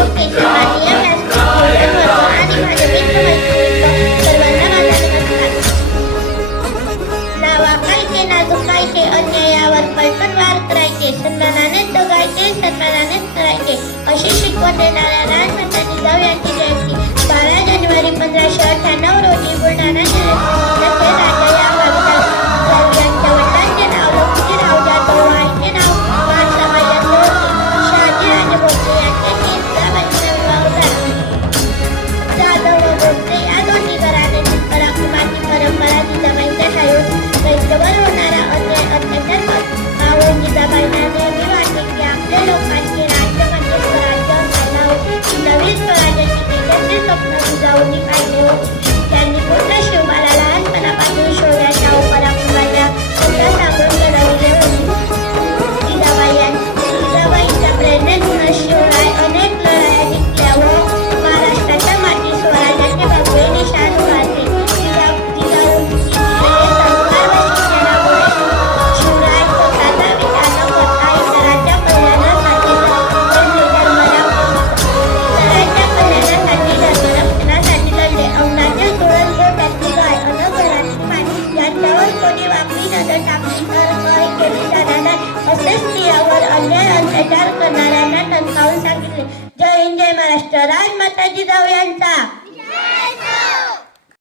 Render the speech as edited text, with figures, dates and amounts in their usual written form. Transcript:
लोकेश, माननीय व्यासपीठ, आणि माझे मित्र-मैत्रिणी सर्वांना माझा नमस्कार. नावा कायचे नाजूक कायचे, अन्यायावर पलटवार करायचे, सन्मानाने जगायचे, सन्मानाने करायचे, अशी शिकवण देणाऱ्या राजमाता जिजाऊ यांची जयंती 12 जानेवारी 1598 रोजी बुलढाणा जिल्ह्यात राजा या गावात यांच्या वडिलांचे नाव लक्ष्मीराव जाधव, आईचे नाव महासमाजात शहाजी राजे भोसले यांचे जिजाबाईंचा विवाह झाला. जाधव व भोसले या दोन्ही घराण्यातील पराक्रमाची परंपरा जिजाबाईंच्या ठायून त्यांच्यावर होणारा अत्याचार पाहून जिजाबाईंना नेहमी वाटे की आपल्या लोकांचे राज्य म्हणजे स्वराज्य असायला होते. नवीन स्वराज्याची तेजस्वी स्वप्न जिजाऊंनी पाहिले होते. त्यांनी पूर्ण शिवबाला लहानपणापासून शौर्याच्या व पराक्रमाच्या कथा सांगून घडविले होते. जिजाबाईंच्या प्रेरणेतून शिवराय अनेक लढाया जिंकल्या व महाराष्ट्राच्या माती स्वराज्याचे भगवे निशाण उभारले. जिजाऊंची संस्कार व शिक्षणामुळे शिवराय स्वतःचा विचार न करता इतरांच्या कल्याणासाठी धर्मरक्षणासाठी लढले. अंगणातील तुळस गोठ्यातली गाय अन घरातील पाणी यांच्यावर कोणी वाकडी नजर टाकली तर काही केली जाणार नाही असे स्त्रियांवर अन्याय अत्याचार करणाऱ्यांना ठणकावून सांगितले. जय हिंद, जय महाराष्ट्र. राजमाता जिजाऊ यांचा